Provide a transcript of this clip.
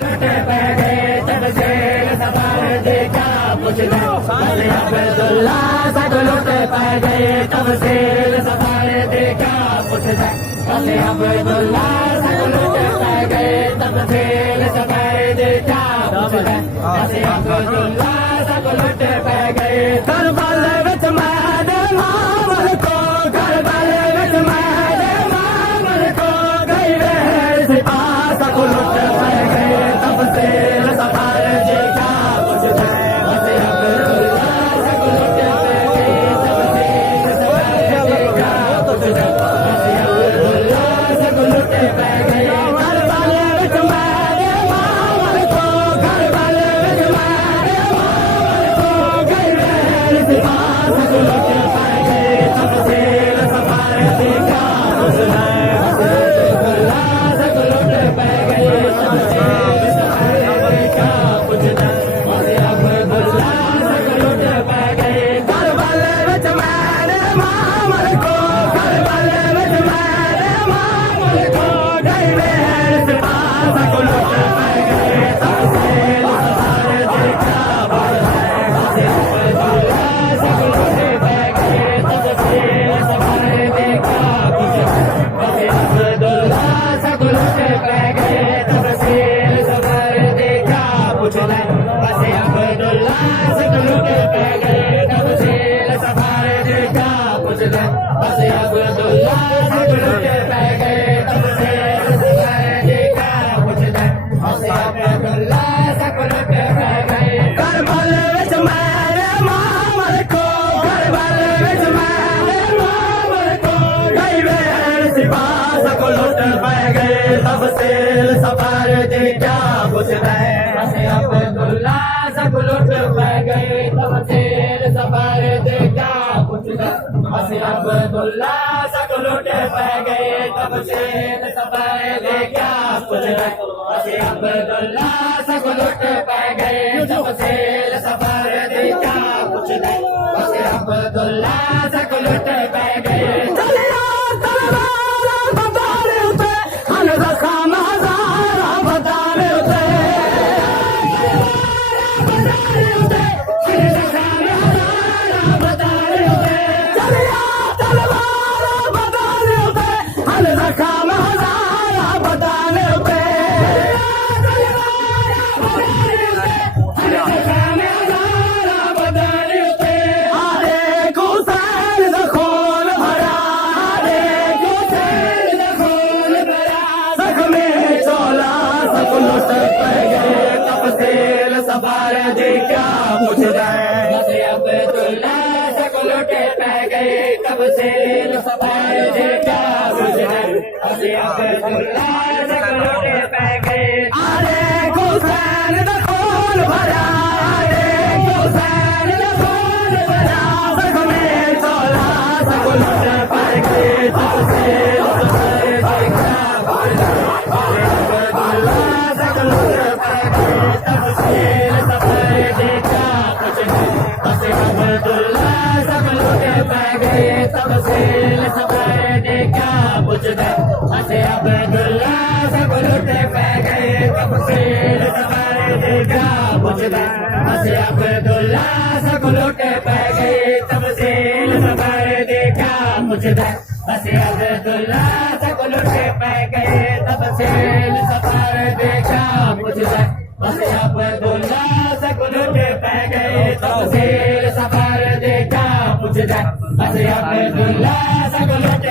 लुटे पै गए तब से सफर देखा कुछ अब्दुल्ला सब लुटे पै गए तब से सफर देखा कुछ अब्दुल्ला सब लुटे पै गए तब से सफर देखा कुछ अब्दुल्ला सब लुटे पै गए करबल विच मैदे मामल को करबल विच मैदे मामल को गई वे सिपाह सब लुट पै गए तब से सफर देखा कुछ अब्दुल्ला सब लुट पै गए तब से सफर देखा कुछ अब्दुल्ला सब लुट पै गए करबल विच मैदे मामल को करबल विच मैदे मामल को गई वे सिपाह सब लुट पै गए तब से सफर देखा कुछ अब्दुल्ला सब लुट पै गए तब से सफर देखा कुछ अब्दुल्ला सब लुट पै गए करबल विच मैदे मामल को करबल विच मैदे मामल को गई वे सिपाह सब लुट पै गए तब से सफर देखा अब्दुल्ला सब लुट पै गए तब से सफर देखा कुछ अब्दुल्ला सब लुट पै गए तब से सफर देखा कुछ अब्दुल्ला सब लुट पै गए तब से सफर देखा कुछ अब्दुल्ला सब लुट पै गए तब से सफर देखा कुछ अब्दुल्ला सब लुट पै गए करबल विच मैदे मामल को करबल विच मैदे मामल को गई वे सिपाह सब लुट पै गए तब से सफर देखा कुछ अब्दुल्ला सब लुट पै गए तब से सफर देखा कुछ अब्दुल्ला सब लुट पै गए तब से सफर देखा कुछ अब्दुल्ला सब लुट पै गए तब से सफर देखा कुछ अब्दुल्ला सब लुट पै गए चलिया तलवार बदार उते हन जखाम हजारा बदार उते चलिया तलवार बदार उते हन जखाम हजारा बदार उते आरे हुसैन दा खून भरा आरे हुसैन दा खून भरा जख्मे चोला सब लुट पै गए तब से सफर देखा कुछ अब्दुल्ला सब लुट पै गए तब से सफर देखा कुछ अब्दुल्ला सब लुट पै गए आरे हुसैन दा खून भरा आरे हुसैन दा खून भरा जख्मे चोला सब लुट पै गए तब से सफर देखा अब्दुल्ला सब लुट पै गए तब से सफर देखा कुछ अब्दुल्ला सब लुट पै गए तब से सफर देखा कुछ अब्दुल्ला सब लुट पै गए तब से सफर देखा कुछ अब्दुल्ला सब लुट पै गए तब से सफर देखा कुछ अब्दुल्ला सब लुट पै गए तब से सफर देखा कुछ अब्दुल्ला सब लुट पै गए तब से सफर देखा कुछ अब्दुल्ला सब लुट